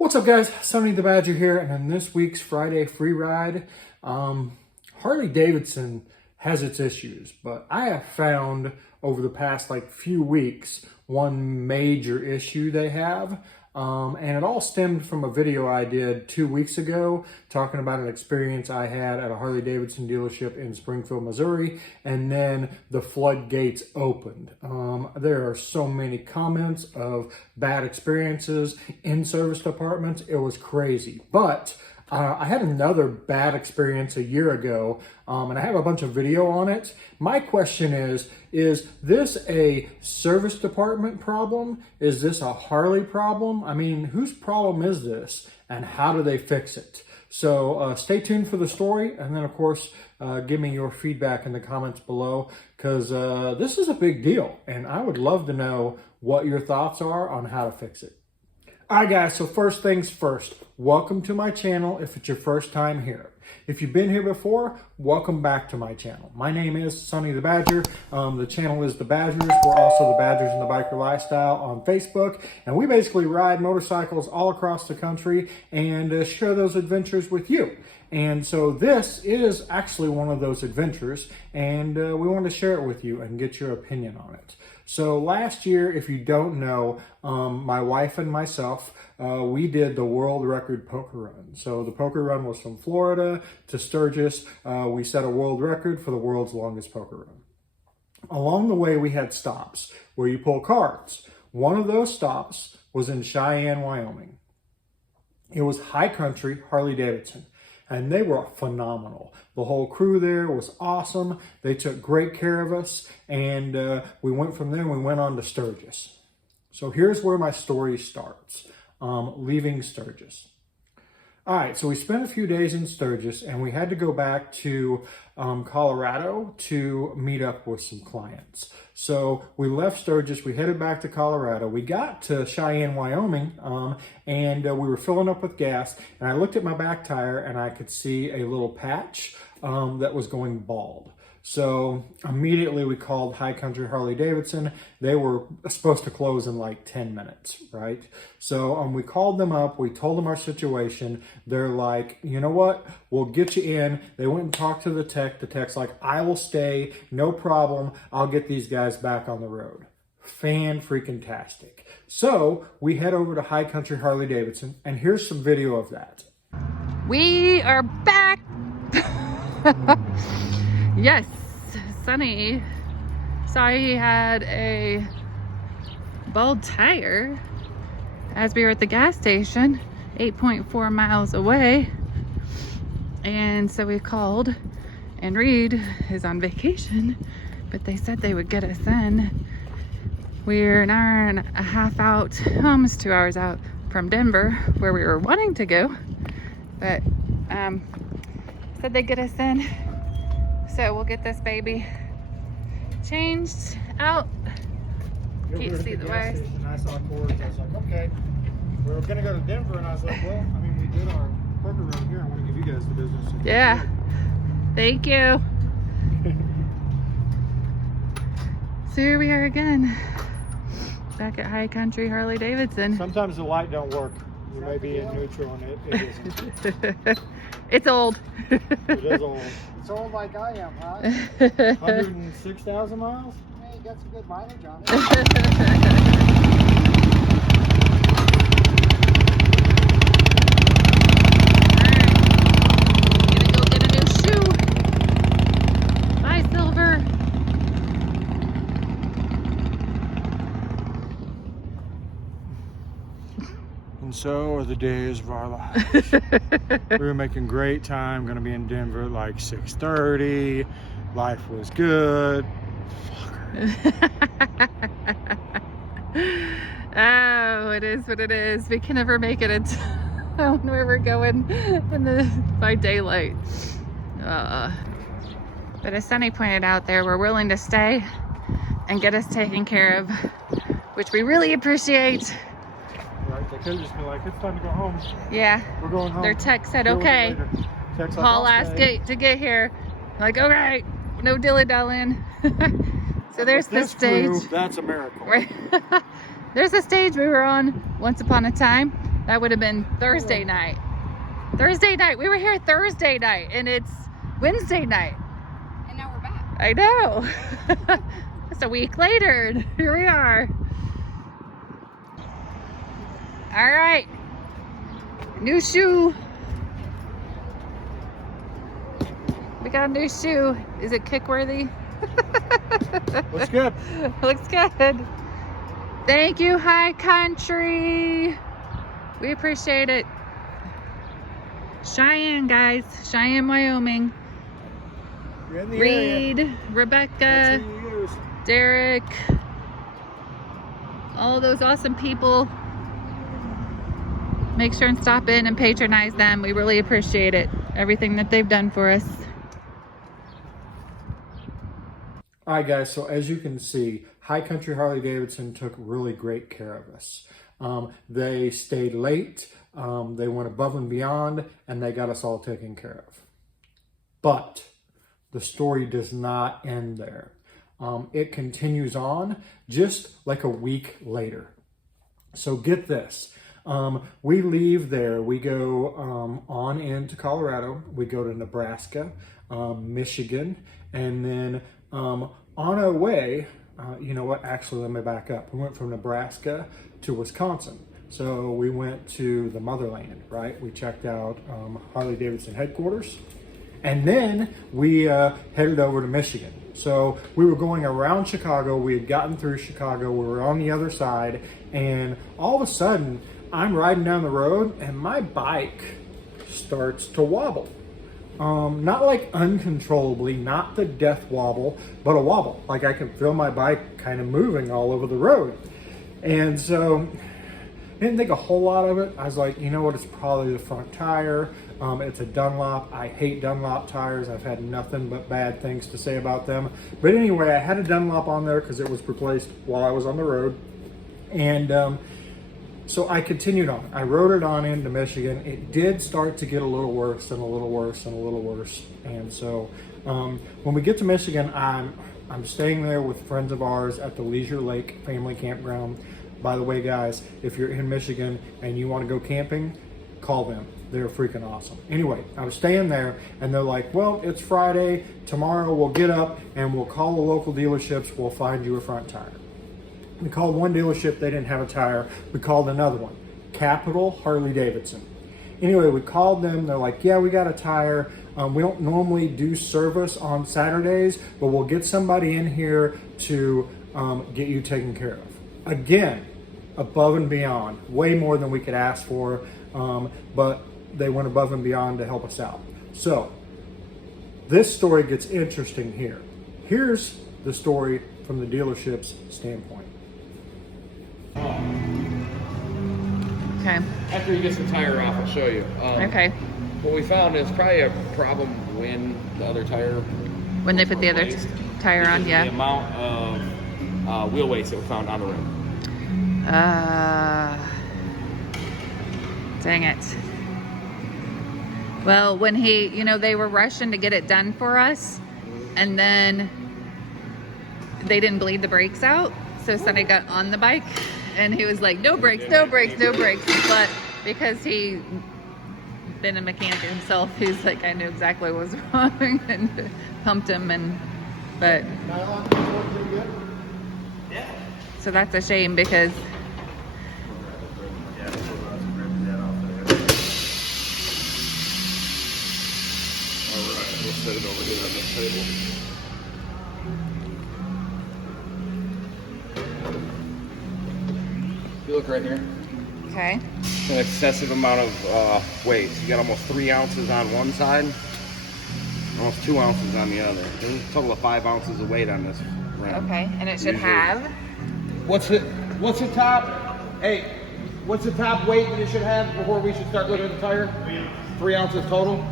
What's up, guys? Sonny the Badger here, and in this week's Friday free ride, Harley Davidson has its issues, but I have found over the past few weeks one major issue they have, and it all stemmed from a video I did 2 weeks ago talking about an experience I had at a Harley Davidson dealership in Springfield, Missouri, and then the floodgates opened. There are so many comments of bad experiences in service departments. It was crazy, but I had another bad experience a year ago, and I have a bunch of video on it. My question is this a service department problem? Is this a Harley problem? I mean, whose problem is this, and how do they fix it? So stay tuned for the story, and then, of course, give me your feedback in the comments below, because this is a big deal, and I would love to know what your thoughts are on how to fix it. Alright guys, so first things first, welcome to my channel if it's your first time here. If you've been here before, welcome back to my channel. My name is Sonny the Badger. The channel is The Badgers. We're also The Badgers in the Biker Lifestyle on Facebook. And we basically ride motorcycles all across the country and share those adventures with you. And so this is actually one of those adventures, and we want to share it with you and get your opinion on it. So last year, if you don't know, my wife and myself, we did the world record poker run. So the poker run was from Florida to Sturgis. We set a world record for the world's longest poker run. Along the way, we had stops where you pull cards. One of those stops was in Cheyenne, Wyoming. It was high country Harley Davidson, and they were phenomenal. The whole crew there was awesome. They took great care of us, and we went from there and we went on to Sturgis. So here's where my story starts, leaving Sturgis. All right, so we spent a few days in Sturgis, and we had to go back to Colorado to meet up with some clients. So we left Sturgis, we headed back to Colorado. We got to Cheyenne, Wyoming, and we were filling up with gas, and I looked at my back tire, and I could see a little patch that was going bald. So immediately we called High Country Harley Davidson. They were supposed to close in like 10 minutes, right? So we called them up. We told them our situation. They're like, you know what? We'll get you in. They went and talked to the tech. The tech's like, I will stay. No problem. I'll get these guys back on the road. Fan-freaking-tastic. So we head over to High Country Harley Davidson, and here's some video of that. We are back. Yes, Sonny saw he had a bald tire as we were at the gas station 8.4 miles away, and so we called, and Reed is on vacation, but they said they would get us in. We're an hour and a half out, almost 2 hours out from Denver, where we were wanting to go, but said they'd get us in. So we'll get this baby changed out. Can't see the way. I saw cords. I was like, okay, we're gonna go to Denver, and I was like, well, I mean, we did our poker run here. I want to give you guys the business. Yeah. Thank you. So here we are again, back at High Country Harley Davidson. Sometimes the light don't work. You may be in neutral, and it isn't. It's old. It is old. It's old like I am, huh? 106,000 miles? Yeah, you got some good mileage on it. And so are the days of our lives. We were making great time, gonna be in Denver at like 6:30. Life was good. Oh, it is what it is. We can never make it until where we're going by daylight. But as Sonny pointed out there, we're willing to stay and get us taken care of, which we really appreciate. Right, they could have just been like, it's time to go home. Yeah. We're going home. Their tech said, okay. Paul asked to get here. Like, all right, no dilly-dallying. So there's the stage. Crew, that's a miracle. Right. There's the stage we were on once upon a time. That would have been Thursday night. Thursday night. We were here Thursday night and it's Wednesday night. And now we're back. I know. It's a week later and here we are. All right. New shoe. We got a new shoe. Is it kick worthy? Looks good. Looks good. Thank you, High Country. We appreciate it. Cheyenne, guys. Cheyenne, Wyoming. You're in the Reed, area. Rebecca, That's who you use. Derek, all those awesome people. Make sure and stop in and patronize them. We really appreciate it. Everything that they've done for us. All right, guys, so as you can see, High Country Harley Davidson took really great care of us. They stayed late, they went above and beyond, and they got us all taken care of. But the story does not end there. It continues on just like a week later. So get this. We leave there, we go on into Colorado, we go to Nebraska, Michigan, and then on our way, you know what, actually let me back up. We went from Nebraska to Wisconsin. So we went to the motherland, right? We checked out Harley Davidson headquarters. And then we headed over to Michigan. So we were going around Chicago. We had gotten through Chicago. We were on the other side. And all of a sudden, I'm riding down the road and my bike starts to wobble. Not like uncontrollably, not the death wobble, but a wobble. Like I can feel my bike kind of moving all over the road. And so I didn't think a whole lot of it. I was like, you know what, it's probably the front tire. It's a Dunlop. I hate Dunlop tires. I've had nothing but bad things to say about them. But anyway, I had a Dunlop on there because it was replaced while I was on the road. And so I continued on. I rode it on into Michigan. It did start to get a little worse and a little worse and a little worse. And so when we get to Michigan, I'm staying there with friends of ours at the Leisure Lake Family Campground. By the way, guys, if you're in Michigan and you want to go camping, call them. They're freaking awesome. Anyway, I was staying there and they're like, well, it's Friday. Tomorrow we'll get up and we'll call the local dealerships. We'll find you a front tire. We called one dealership. They didn't have a tire. We called another one, Capital Harley Davidson. Anyway, we called them. They're like, yeah, we got a tire. We don't normally do service on Saturdays, but we'll get somebody in here to get you taken care of. Again, above and beyond, way more than we could ask for, but they went above and beyond to help us out. So this story gets interesting here. Here's the story from the dealership's standpoint. Okay. After he gets the tire off, I'll show you. Okay. What we found is probably a problem when the other tire When they put the other replaced, tire on, because of yeah. the amount of wheel weights that we found on the rim. Dang it. Well, when he, you know, they were rushing to get it done for us, and then they didn't bleed the brakes out. So Sonny got on the bike, and he was like, no brakes, no brakes, no brakes. But because he been a mechanic himself, he's like, I knew exactly what was wrong, and pumped him, but Nylon control pretty good? so that's a shame because Alright, we'll set it over here on this table. If you look right here, okay. it's an excessive amount of weight. You got almost 3 ounces on one side, almost 2 ounces on the other. There's a total of 5 ounces of weight on this rim. Okay, and it should Usually. have. What's the top? Hey, what's the top weight that it should have before we should start looking at the tire? 3 ounces total.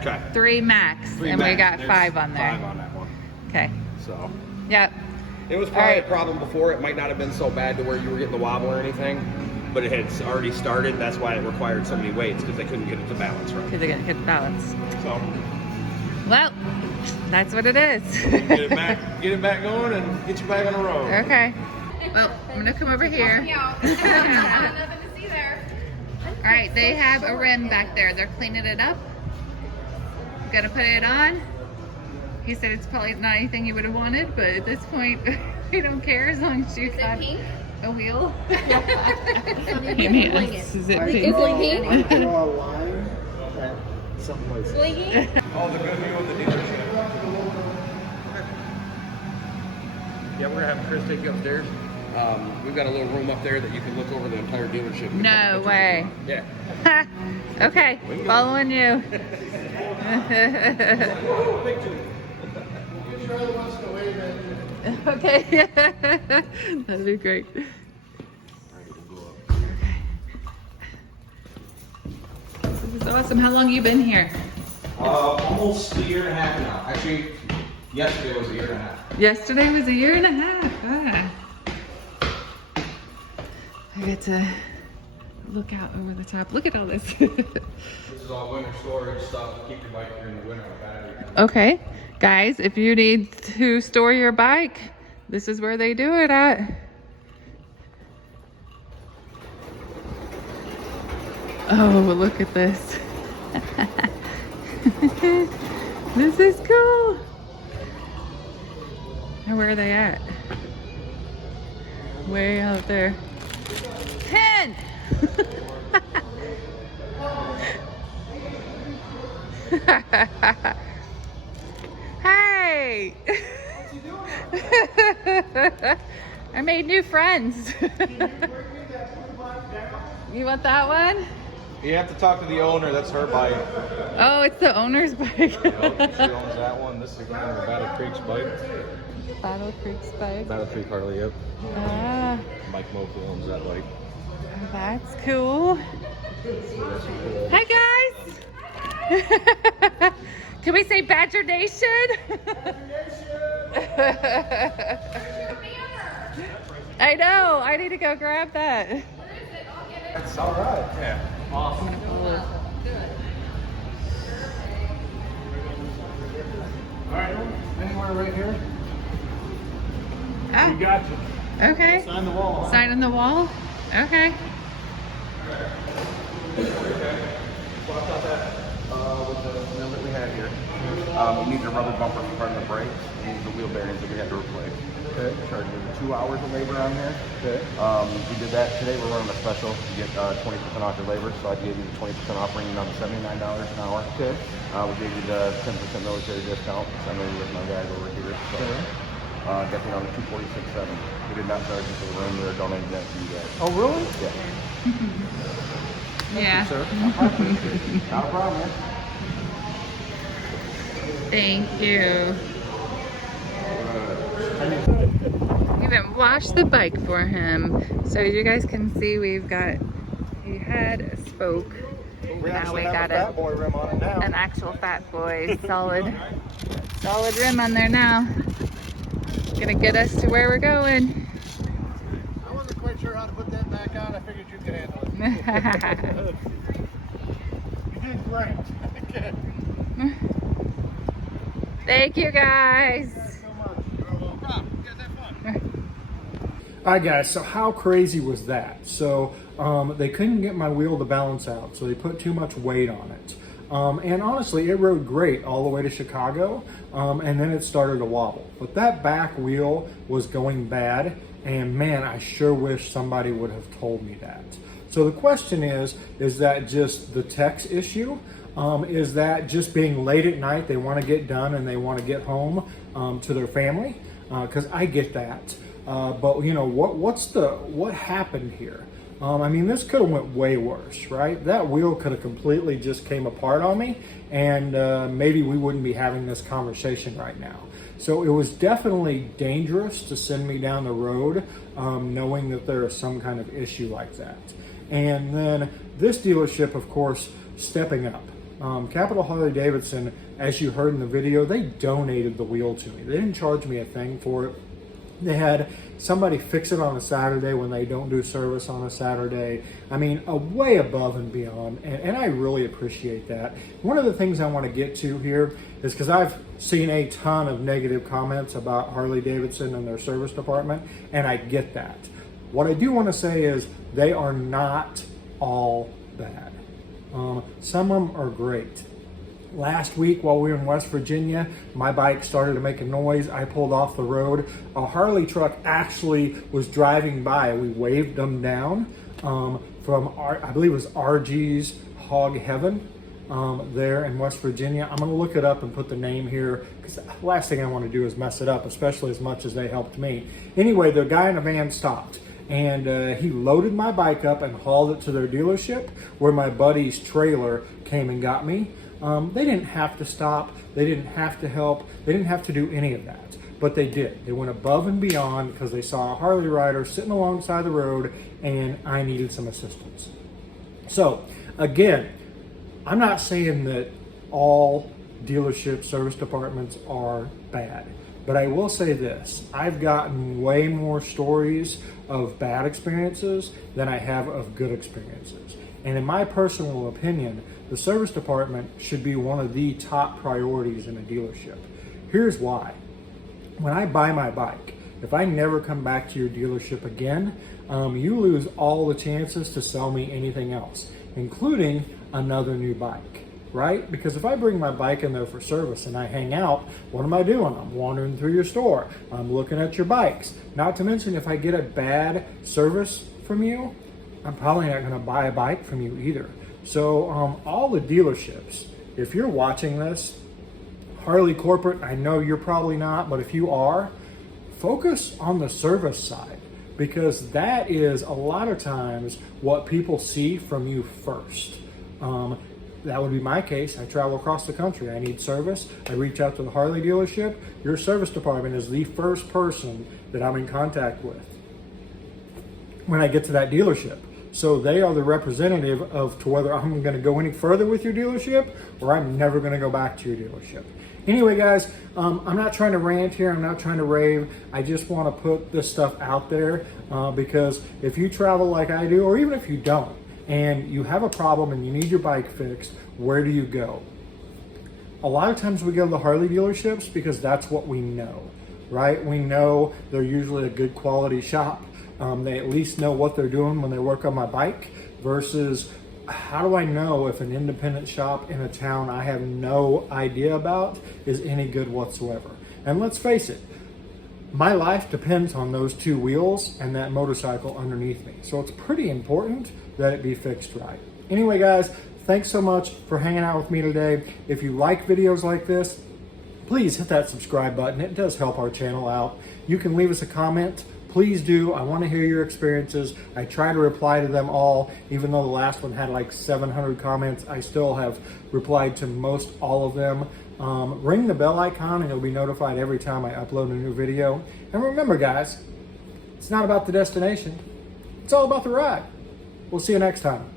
Okay. 3 max, and we got 5 on there. 5 on that one. Okay. So Yep. it was probably Alright. a problem before. It might not have been so bad to where you were getting the wobble or anything, but it had already started. That's why it required so many weights, because they couldn't get it to balance right. Because they're gonna hit the balance. So Well, that's what it is. get it back going, and get you back on the road. Okay. Well, I'm gonna come over here. Yeah. Nothing to see there. All right, they have a rim back there. They're cleaning it up. Gonna put it on. He said it's probably not anything you would have wanted, but at this point, we don't care as long as you have a wheel. Maybe it's, is it pink? It's blinking. I draw a line at some places. Blinking? Oh, they're gonna be with the dealership. Yeah, we're gonna have Chris take you upstairs. We've got a little room up there that you can look over the entire dealership. No way. Yeah. Okay, following you. Okay, that'd be great. Okay. This is awesome. How long you been here? Almost a year and a half now. Actually, yesterday was a year and a half. Yesterday was a year and a half. Ah. I get to look out over the top. Look at all this. This is all winter storage stuff to keep your bike during the winter on battery. Okay, guys, if you need to store your bike, this is where they do it at. Oh, look at this. This is cool. Now, where are they at? Way out there. 10! Hey! I made new friends. You want that one? You have to talk to the owner. That's her bike. Oh, it's the owner's bike. Yep, she owns that one. This is going to Battle Creek's bike. Battle Creek's bike. Battle Creek Harley, yep. Ah, Mike Mofield owns that bike. that's cool. Hi, guys. Can we say Badger Nation? I know. I need to go grab that. That's all right. Yeah. Awesome. All right, anywhere right here? Ah, You got you. okay. Sign the wall. Sign on the wall? Okay. With the wheel that we had here, we need a rubber bumper for front of the brakes. We need the wheel bearings that we had to replace. Okay. Charged me 2 hours of labor on here. Okay. We did that today. We're running a special to get 20% off your labor, so I gave you the 20% off, bringing down to $79 an hour. Okay. We gave you the 10% military discount. So I know you're with my guys over here. So, got you on the 246.7. We did not charge you for the room. We were donating that to you guys. Oh, really? Yeah. Yeah. Sir. Not a problem, man. Thank you. We even washed the bike for him. So you guys can see we've got, he had a spoke. We Now actually we have got a Fat Boy rim on it now. an actual Fat Boy solid rim on there now. Gonna get us to where we're going. I wasn't quite sure how to put that back on. I figured you could handle it. You did great. Okay. Thank you, guys. Thanks so much. No problem. You guys have fun. All right, guys, so how crazy was that? So they couldn't get my wheel to balance out, so they put too much weight on it. And honestly, it rode great all the way to Chicago, and then it started to wobble. But that back wheel was going bad, and man, I sure wish somebody would have told me that. So the question is that just the tech's issue? Is that just being late at night, they want to get done and they want to get home to their family? Because I get that. But you know, what happened here? I mean, this could have went way worse, right? That wheel could have completely just came apart on me, and maybe we wouldn't be having this conversation right now. So it was definitely dangerous to send me down the road, knowing that there is some kind of issue like that. And then this dealership, of course, stepping up. Capital Harley Davidson, as you heard in the video, they donated the wheel to me. They didn't charge me a thing for it. They had somebody fix it on a Saturday when they don't do service on a Saturday. I mean, way above and beyond, and I really appreciate that. One of the things I want to get to here is because I've seen a ton of negative comments about Harley Davidson and their service department, and I get that. What I do want to say is they are not all bad. Some of them are great. Last week while we were in West Virginia, my bike started to make a noise. I pulled off the road. A Harley truck actually was driving by. We waved them down from, I believe it was RG's Hog Heaven there in West Virginia. I'm gonna look it up and put the name here because the last thing I wanna do is mess it up, especially as much as they helped me. Anyway, the guy in the van stopped and he loaded my bike up and hauled it to their dealership where my buddy's trailer came and got me. They didn't have to stop. They didn't have to help. They didn't have to do any of that, but they did. They went above and beyond because they saw a Harley rider sitting alongside the road and I needed some assistance. So again, I'm not saying that all dealership service departments are bad, but I will say this. I've gotten way more stories of bad experiences than I have of good experiences. And in my personal opinion, the service department should be one of the top priorities in a dealership. Here's why. When I buy my bike, if I never come back to your dealership again, you lose all the chances to sell me anything else, including another new bike, right? Because if I bring my bike in there for service and I hang out, what am I doing? I'm wandering through your store. I'm looking at your bikes. Not to mention, if I get a bad service from you, I'm probably not going to buy a bike from you either. So all the dealerships, if you're watching this, Harley Corporate, I know you're probably not, but if you are, focus on the service side because that is a lot of times what people see from you first. That would be my case. I travel across the country. I need service. I reach out to the Harley dealership. Your service department is the first person that I'm in contact with when I get to that dealership. So they are the representative of to whether I'm going to go any further with your dealership or I'm never going to go back to your dealership. Anyway, guys, I'm not trying to rant here. I'm not trying to rave. I just want to put this stuff out there because if you travel like I do, or even if you don't, and you have a problem and you need your bike fixed, where do you go? A lot of times we go to the Harley dealerships because that's what we know, right? We know they're usually a good quality shop. They at least know what they're doing when they work on my bike versus how do I know if an independent shop in a town I have no idea about is any good whatsoever? And let's face it, my life depends on those two wheels and that motorcycle underneath me. So it's pretty important that it be fixed right. Anyway, guys, thanks so much for hanging out with me today. If you like videos like this, please hit that subscribe button. It does help our channel out. You can leave us a comment. Please do. I want to hear your experiences. I try to reply to them all. Even though the last one had like 700 comments, I still have replied to most all of them. Ring the bell icon and you'll be notified every time I upload a new video. And remember, guys, it's not about the destination. It's all about the ride. We'll see you next time.